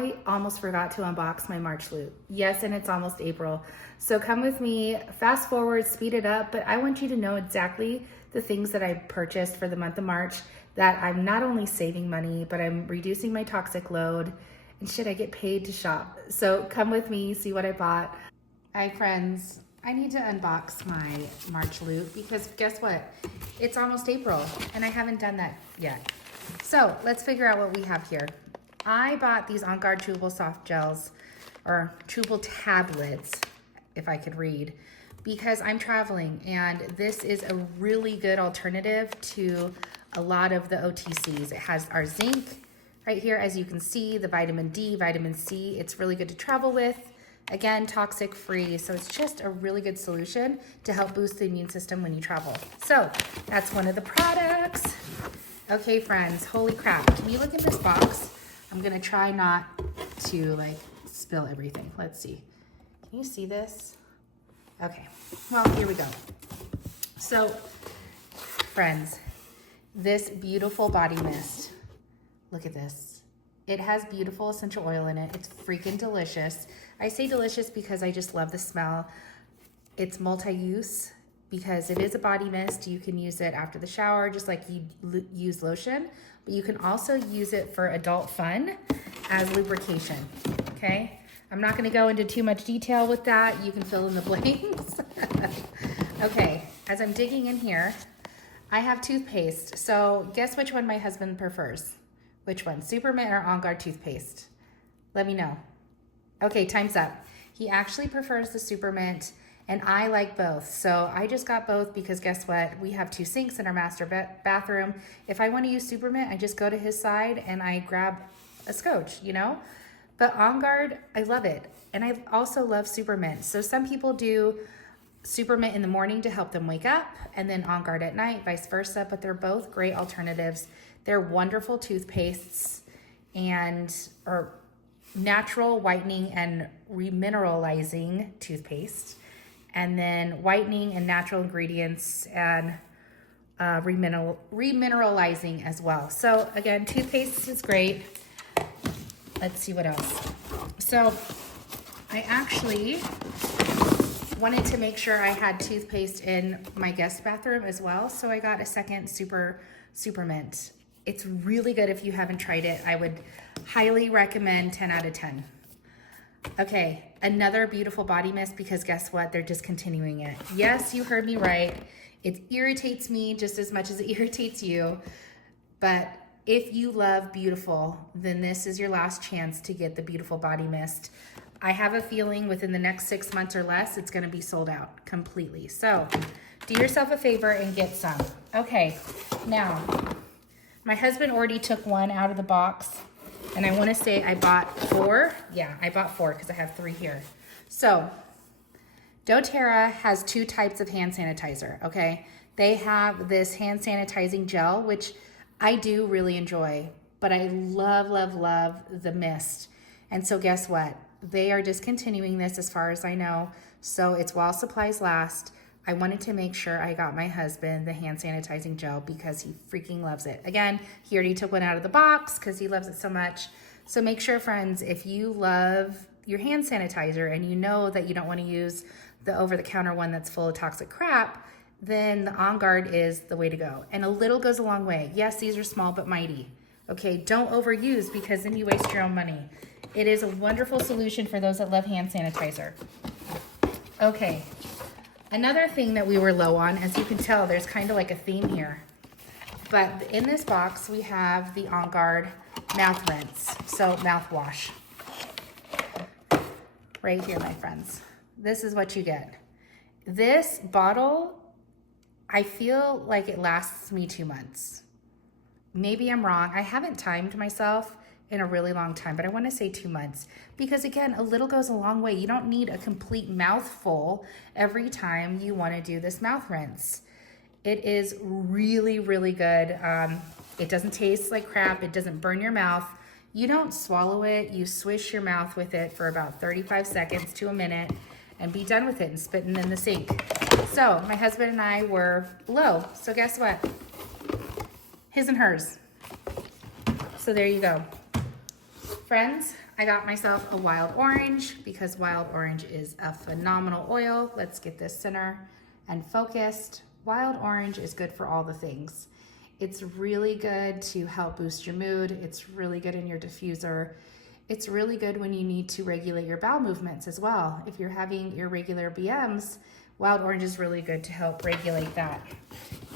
I almost forgot to unbox my March loot. Yes, and it's almost April. So come with me, fast forward, speed it up, but I want you to know exactly the things that I purchased for the month of March, that I'm not only saving money, but I'm reducing my toxic load, and shit, I get paid to shop. So come with me, see what I bought. Hi friends, I need to unbox my March loot because guess what? It's almost April and I haven't done that yet. So let's figure out what we have here. I bought these On Guard chewable soft gels, or chewable tablets, if I could read, because I'm traveling and this is a really good alternative to a lot of the OTCs. It has our zinc right here, as you can see, the vitamin D, vitamin C. It's really good to travel with. Again, toxic free, so it's just a really good solution to help boost the immune system when you travel. So that's one of the products. Okay, friends, holy crap. Can you look at this box? I'm gonna try not to like spill everything. Let's see. Can you see this? Okay, well, here we go. So, friends, this beautiful body mist, look at this. It has beautiful essential oil in it. It's freaking delicious. I say delicious because I just love the smell. It's multi-use because it is a body mist. You can use it after the shower, just like you use lotion, but you can also use it for adult fun as lubrication, okay? I'm not gonna go into too much detail with that. You can fill in the blanks. Okay, as I'm digging in here, I have toothpaste. So guess which one my husband prefers? Which one, Supermint or On Guard toothpaste? Let me know. Okay, time's up. He actually prefers the Supermint and I like both. So I just got both because guess what? We have two sinks in our master bathroom. If I want to use Supermint, I just go to his side and I grab a scotch, you know? But On Guard, I love it. And I also love Supermint. So some people do Supermint in the morning to help them wake up and then On Guard at night, vice versa, but they're both great alternatives. They're wonderful toothpastes and are natural whitening and remineralizing toothpaste, and then whitening and natural ingredients and remineralizing as well. So again, toothpaste is great. Let's see what else. So I actually wanted to make sure I had toothpaste in my guest bathroom as well. So I got a second Supermint. It's really good if you haven't tried it. I would highly recommend, 10 out of 10. Okay, another beautiful body mist because guess what? They're discontinuing it. Yes, you heard me right. It irritates me just as much as it irritates you. But if you love beautiful, then this is your last chance to get the beautiful body mist. I have a feeling within the next 6 months or less, it's gonna be sold out completely. So do yourself a favor and get some. Okay, now, my husband already took one out of the box, and I wanna say I bought 4. Yeah, I bought 4 because I have 3 here. So, doTERRA has 2 types of hand sanitizer, okay? They have this hand sanitizing gel, which I do really enjoy, but I love, love, love the mist. And so guess what? They are discontinuing this as far as I know, so it's while supplies last. I wanted to make sure I got my husband the hand sanitizing gel because he freaking loves it. Again, he already took one out of the box because he loves it so much. So make sure, friends, if you love your hand sanitizer and you know that you don't want to use the over-the-counter one that's full of toxic crap, then the On Guard is the way to go. And a little goes a long way. Yes, these are small but mighty. Okay, don't overuse because then you waste your own money. It is a wonderful solution for those that love hand sanitizer. Okay. Another thing that we were low on, as you can tell, there's kind of like a theme here. But in this box, we have the On Guard mouth rinse, so mouthwash. Right here, my friends. This is what you get. This bottle, I feel like it lasts me 2 months. Maybe I'm wrong. I haven't timed myself in a really long time, but I want to say 2 months because again, a little goes a long way. You don't need a complete mouthful every time you want to do this mouth rinse. It is really, really good. It doesn't taste like crap. It doesn't burn your mouth. You don't swallow it. You swish your mouth with it for about 35 seconds to a minute and be done with it and spit it in the sink. So my husband and I were low. So guess what? His and hers. So there you go. Friends, I got myself a wild orange because wild orange is a phenomenal oil. Let's get this center and focused. Wild orange is good for all the things. It's really good to help boost your mood. It's really good in your diffuser. It's really good when you need to regulate your bowel movements as well. If you're having irregular BMs, wild orange is really good to help regulate that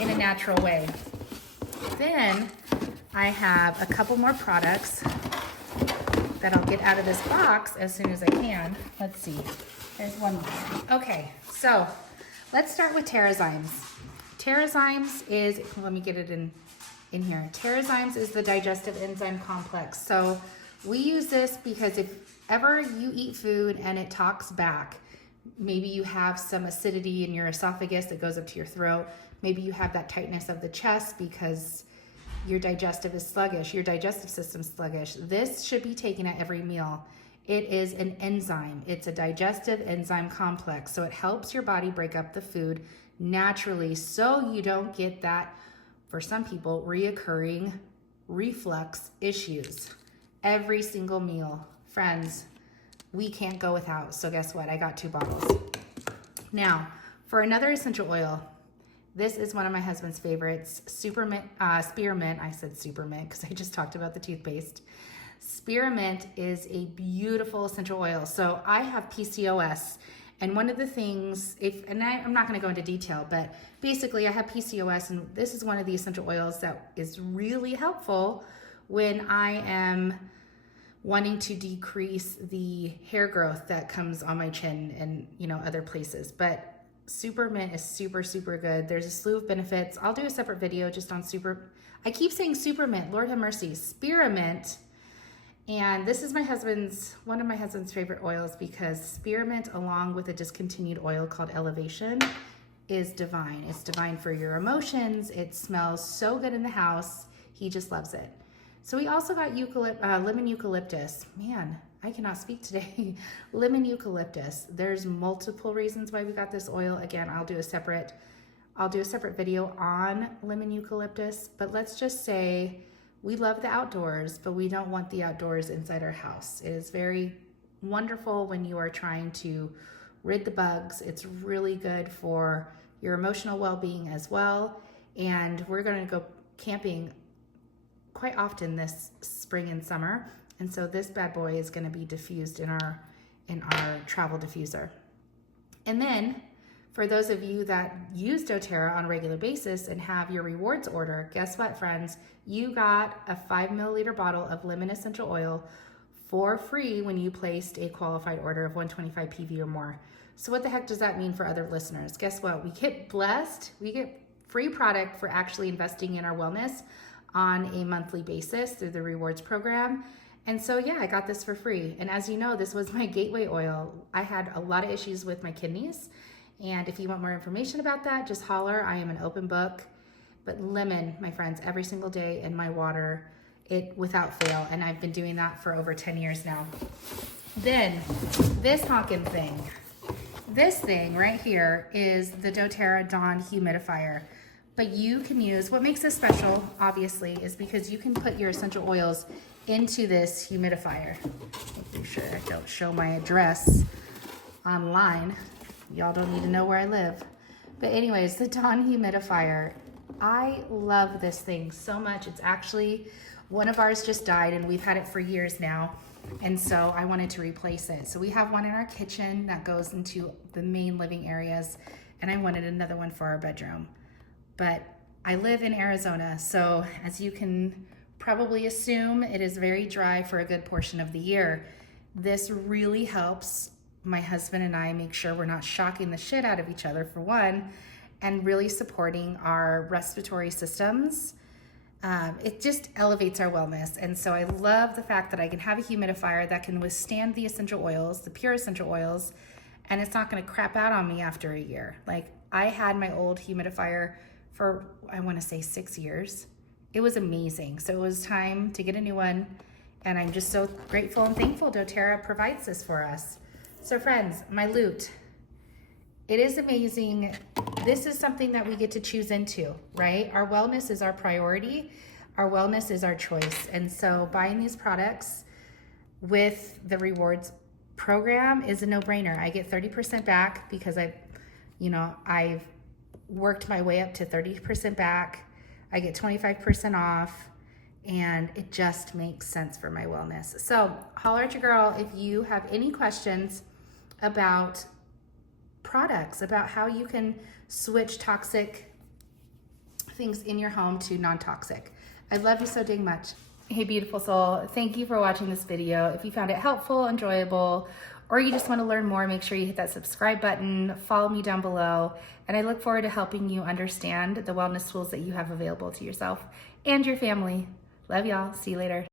in a natural way. Then I have a couple more products that I'll get out of this box as soon as I can. Let's see, there's one more. Okay, so let's start with TerraZymes. TerraZymes is, let me get it in here. TerraZymes is the digestive enzyme complex. So we use this because if ever you eat food and it talks back, maybe you have some acidity in your esophagus that goes up to your throat. Maybe you have that tightness of the chest because your digestive is sluggish, your digestive system's sluggish. This should be taken at every meal. It is an enzyme. It's a digestive enzyme complex. So it helps your body break up the food naturally so you don't get that, for some people, reoccurring reflux issues. Every single meal. Friends, we can't go without. So guess what? I got 2 bottles. Now, for another essential oil, this is one of my husband's favorites, spearmint. I said supermint because I just talked about the toothpaste. Spearmint is a beautiful essential oil. So I have PCOS, and one of the things, I'm not going to go into detail, but basically I have PCOS, and this is one of the essential oils that is really helpful when I am wanting to decrease the hair growth that comes on my chin and other places. But Supermint is super, super good. There's a slew of benefits. I'll do a separate video just on I keep saying Supermint, Lord have mercy, Spearmint. And this is one of my husband's favorite oils because Spearmint, along with a discontinued oil called Elevation, is divine. It's divine for your emotions. It smells so good in the house. He just loves it. So we also got lemon eucalyptus. Man, I cannot speak today. Lemon eucalyptus. There's multiple reasons why we got this oil. Again, I'll do a separate video on lemon eucalyptus, but let's just say we love the outdoors, but we don't want the outdoors inside our house. It is very wonderful when you are trying to rid the bugs. It's really good for your emotional well-being as well. And we're going to go camping quite often this spring and summer. And so this bad boy is going to be diffused in our travel diffuser. And then for those of you that use doTERRA on a regular basis and have your rewards order, guess what, friends? You got a 5 milliliter bottle of lemon essential oil for free when you placed a qualified order of 125 PV or more. So what the heck does that mean for other listeners? Guess what? We get blessed. We get free product for actually investing in our wellness on a monthly basis through the rewards program. And so yeah, I got this for free. And as you know, this was my gateway oil. I had a lot of issues with my kidneys. And if you want more information about that, just holler. I am an open book. But lemon, my friends, every single day in my water, it without fail. And I've been doing that for over 10 years now. Then this honkin' thing. This thing right here is the doTERRA Dawn humidifier. But you can use, what makes this special, obviously, is because you can put your essential oils into this humidifier. Making sure I don't show my address online. Y'all don't need to know where I live. But anyways, the Dawn humidifier. I love this thing so much. It's actually, one of ours just died and we've had it for years now. And so I wanted to replace it. So we have one in our kitchen that goes into the main living areas, and I wanted another one for our bedroom. But I live in Arizona, so as you can probably assume, it is very dry for a good portion of the year. This really helps my husband and I make sure we're not shocking the shit out of each other, for one, and really supporting our respiratory systems. It just elevates our wellness. And so I love the fact that I can have a humidifier that can withstand the essential oils, the pure essential oils, and it's not gonna crap out on me after a year. Like, I had my old humidifier for, I wanna say 6 years. It was amazing. So it was time to get a new one. And I'm just so grateful and thankful doTERRA provides this for us. So friends, my loot, it is amazing. This is something that we get to choose into, right? Our wellness is our priority. Our wellness is our choice. And so buying these products, with the rewards program is a no-brainer. I get 30% back because I've worked my way up to 30% back. I get 25% off, and it just makes sense for my wellness. So holler at your girl if you have any questions about products, about how you can switch toxic things in your home to non-toxic. I love you so dang much. Hey, beautiful soul. Thank you for watching this video. If you found it helpful, enjoyable, or you just want to learn more, make sure you hit that subscribe button, follow me down below, and I look forward to helping you understand the wellness tools that you have available to yourself and your family. Love y'all. See you later.